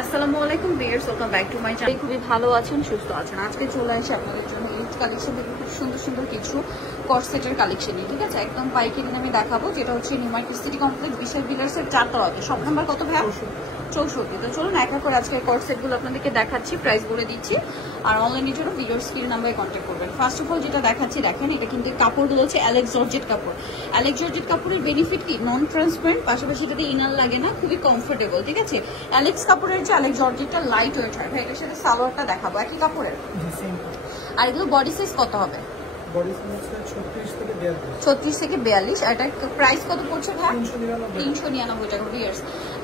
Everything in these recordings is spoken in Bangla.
আসসালামু আলাইকুম viewers, welcome back to my channel. খুবই ভালো আছেন, সুস্থ আছেন। আজকে চলে আসি আপনাদের জন্য ঈদ কালেকশন থেকে খুব সুন্দর সুন্দর কিছু কর্সেটের কালেকশন নিয়ে, ঠিক আছে? একদম পাইকারি দামে দেখাবো, যেটা হচ্ছে নিউ মার্কেট সিটি কমপ্লেক্স বিশাল বিলার্সের 4 তলাতে। শপ নাম্বার কত ভাইয়া? 64। তো চলুন এক এক করে আজকে কর্সেটগুলো আপনাদেরকে দেখাচ্ছি, প্রাইস বলে দিচ্ছি। আর অনলাইনের জন্য ভিডিওর স্ক্রিন নাম্বারে কন্ট্যাক্ট করবেন। ফার্স্ট অফ অল যেটা দেখাচ্ছি দেখেন, এটা কিন্তু কাপড়গুলো হচ্ছে অ্যালেক্স জর্জেট কাপড়। অ্যালেক্স জর্জেট কাপড়ের বেনিফিট কি? নন ট্রান্সপারেন্ট, পাশাপাশি এটাতে ইনার লাগে না, খুবই কমফোর্টেবল, ঠিক আছে? অ্যালেক্স কাপড়ের যে অ্যালেক্স জর্জেটটা লাইট ওয়েট হয়। ভাই এটার সাথে সালোয়ারটা দেখাবো একই কাপড়ের। আর এগুলো বডি সাইজ কত হবে? 36 থেকে 42। আর এটা প্রাইস কত পড়ছে ভাই? 399 টাকা। ভিউয়ার্স,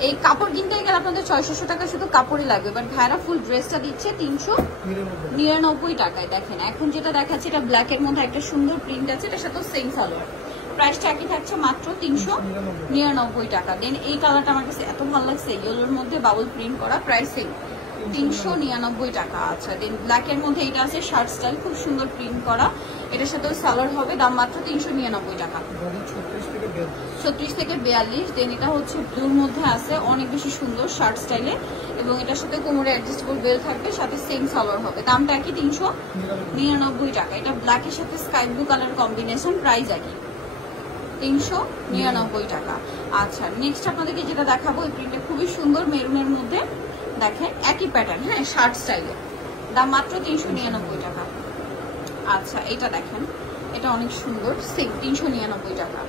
এই কাপড় কিনতে গেলে আপনাদের 600 টাকা শুধু কাপড়ই লাগবে, বাট ভাইরা ফুল ড্রেসটা দিচ্ছে 399 টাকায়। দেখেন এখন যেটা দেখাচ্ছে, এটা ব্ল্যাক এর মধ্যে একটা সুন্দর প্রিন্ট আছে, এটার সাথে সেম সালোয়ার। প্রাইসটা একই থাকছে, মাত্র 399 টাকা। দেন এই কালারটা আমার কাছে এত ভালো লাগছে, ইয়েলোর মধ্যে বাবল প্রিন্ট করা, প্রাইস সেম 399 টাকা। আচ্ছা, দেন ব্ল্যাক এর মধ্যে এটা আছে শার্ট স্টাইল, খুব সুন্দর প্রিন্ট করা, এটার সাথে সালোয়ার হবে, দাম মাত্র 399 টাকা। 36 থেকে 42। দেন এটা হচ্ছে ব্লুর মধ্যে আছে, অনেক বেশি সুন্দর শার্ট স্টাইলে, এবং এটার সাথে কোমরে অ্যাডজাস্টেবল বেল থাকবে, সাথে সেম সালোয়ার হবে, দামটা একই 399 টাকা। এটা ব্ল্যাকের সাথে sky blue colour combination, price একই 399 টাকা। আচ্ছা, নেক্সট আপনাদেরকে যেটা দেখাবো, এই প্রিন্টটা খুবই সুন্দর, মেরুনের মধ্যে দেখেন, একই প্যাটার্ন, হ্যাঁ, শার্ট স্টাইলে, দাম মাত্র 399 টাকা। আচ্ছা, এটা দেখেন, এটা অনেক সুন্দর, সেম 399 টাকা,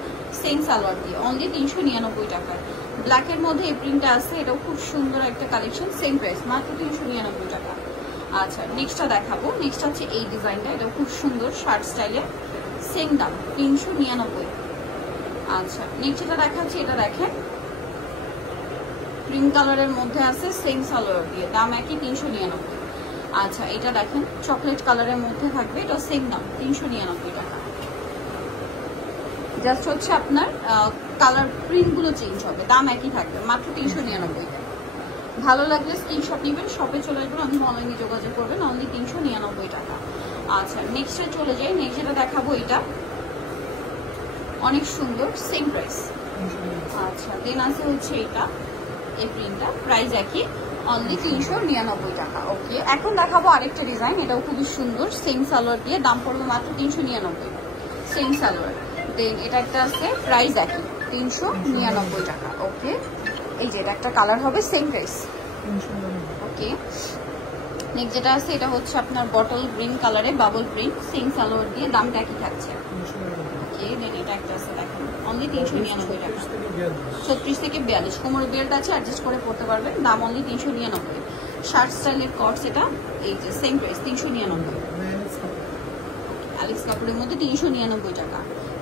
সেম সালোয়ার দিয়ে, অনলি 399 টাকায়। ব্ল্যাকের মধ্যে এই প্রিন্টটা আছে, এটাও খুব সুন্দর একটা কালেকশন, সেম প্রাইস, মাত্র 399 টাকা। আচ্ছা, নেক্সটটা দেখাবো, নেক্সট হচ্ছে এই ডিজাইনটা, এটাও খুব সুন্দর শার্ট স্টাইলে, সেম দাম 399। আচ্ছা, নেক্সট যেটা দেখাচ্ছি, এটা দেখেন ক্রিম কালারের মধ্যে আছে, সেম সালোয়ার দিয়ে, দাম একই 399। আচ্ছা, এটা দেখেন চকলেট কালারের মধ্যে থাকবে, এটা সেম দাম 399 টাকা। জাস্ট হচ্ছে আপনার কালার প্রিন্টগুলো চেঞ্জ হবে, দাম একই থাকবে, মাত্র 399 টাকা। ভালো লাগলে স্ক্রিনশট নেবেন, শপে চলে আসবেন, আপনি অনলাইনে যোগাযোগ করবেন, অনলি 399 টাকা। আচ্ছা, নেক্সটে চলে যাই, নেক্সট যেটা দেখাবো, এটা অনেক সুন্দর, সেম প্রাইস। আচ্ছা, দেন আছে হচ্ছে এটা, এই প্রিন্টটা, প্রাইস একই, অনলি 399 টাকা। ওকে, এখন দেখাবো আরেকটা ডিজাইন, এটাও খুবই সুন্দর, সেম সালোয়ার দিয়ে, দাম পড়বে মাত্র 399, সেম সালোয়ার। দেন এটা একটা আছে, প্রাইস একই 399 টাকা। ওকে, এই যে এটা একটা কালার হবে, সেম প্রাইস। ওকে, নেক্সট যেটা আছে, এটা হচ্ছে আপনার বটল গ্রিন কালারে বাবল প্রিন্ট, সেম সালোয়ার দিয়ে, দামটা একই থাকছে। ওকে, দেন এটা একটা আছে দেখেন, অনলি 399 টাকা। 36 থেকে 42, কোমর বেল্ট আছে, অ্যাডজাস্ট করে পড়তে পারবেন, দাম অনলি 399। শার্ট স্টাইলের কটস, এটা এই যে সেম প্রাইস 399। অ্যালেক্স কাপড়ের মধ্যে 399 টাকা।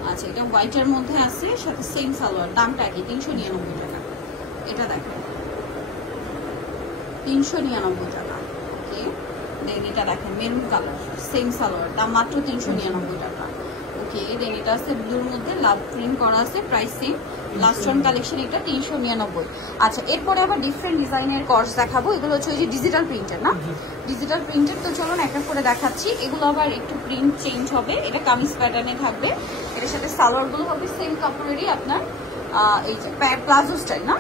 আচ্ছা, এটা হোয়াইটের মধ্যে আছে, সাথে সেম সালোয়ার, দামটা একই 399 টাকা। এটা দেখেন 399 টাকা। ওকে, দেন এটা দেখেন মেরুন কালার, সেম সালোয়ার, দাম মাত্র 399 টাকা। ওকে, দেন এটা আছে ব্লুর মধ্যে লাভ প্রিন্ট করা আছে, price same. Last one collection এটা 399। আচ্ছা, এরপরে আবার ডিফারেন্ট ডিজাইনের কর্স দেখাবো, এগুলো হচ্ছে ওই যে ডিজিটাল প্রিন্টের না, ডিজিটাল প্রিন্টের। তো চলুন একটা করে দেখাচ্ছি, এগুলো আবার একটু প্রিন্ট চেঞ্জ হবে, এটা কামিজ প্যাটার্নে থাকবে, এটার সাথে সালোয়ারগুলো হবে সেম কাপড়েরই, আপনার এই যে প্লাজো স্টাইল না।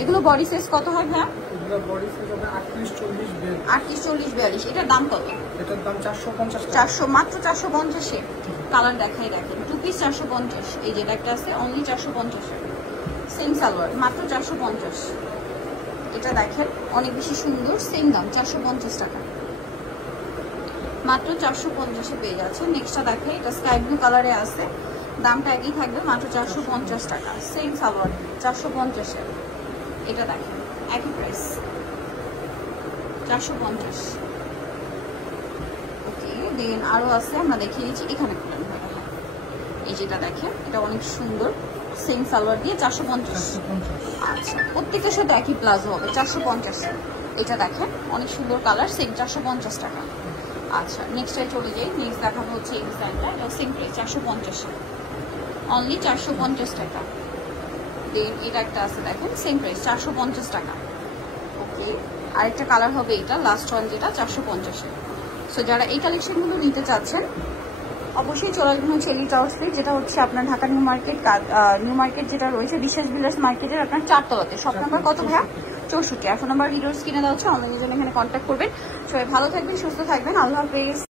এগুলো বডি সাইজ কত হয় ভাই? 38, 40, 42। এটার দাম কত? এটার দাম 450 টাকা। 400, মাত্র 450। কালার দেখাই দেখেন, 2 পিস 450। এই যেটা একটা আছে, অনলি 450, সেম সালোয়ার, মাত্র 450। এটা দেখেন অনেক বেশি সুন্দর, সেম দাম 450 টাকা, মাত্র 450-এ পেয়ে যাচ্ছে। নেক্সটটা দেখেন, এটা স্কাই ব্লু কালারে আছে, দামটা একই থাকবে, মাত্র 450 টাকা, সেম সালোয়ার 450-এ। এটা দেখেন একই প্রাইস 450। ওকে, দেন আরো আছে, আমরা দেখিয়ে দিচ্ছি, এখানে এই যেটা দেখেন, এটা অনেক সুন্দর, সেম সালোয়ার দিয়ে 450। আচ্ছা, প্রত্যেকের সাথে একই প্লাজো হবে, 450। এটা দেখেন অনেক সুন্দর কালার, সেম 450 টাকা। আচ্ছা, নেক্সটে চলে যাই, নেক্সট দেখাবো হচ্ছে এই ডিজাইনটা, এটা সেম প্রাইস 450, অনলি 450 টাকা। দেন এটা একটা আছে দেখেন, সেম প্রাইস 450 টাকা। ওকে, আরেকটা কালার হবে এটা, লাস্ট ওয়ান যেটা 450-এ। সো যারা এই কালেকশনগুলো নিতে চাচ্ছেন, অবশ্যই চলে আসবেন হচ্ছে এলিট আউটফিট, যেটা হচ্ছে আপনার ঢাকা নিউ মার্কেট যেটা রয়েছে বিশেষ বিলাস মার্কেটের আপনার 4 তলাতে। শপ নাম্বার কত ভাইয়া? 64। এখন আমার ভিডিওস কিনে দেওয়া হচ্ছে, অনলাইনের জন্য এখানে কন্ট্যাক্ট করবেন। সবাই ভালো থাকবেন, সুস্থ থাকবেন, আল্লাহ হাফেজ।